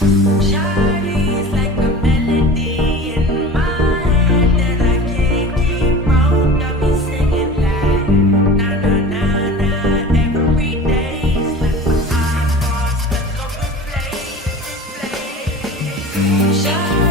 Shawty's like a melody in my head that I can't keep wrong. Got me singing like na na na na every day's like my iPod stuck on replay, replay. Shawty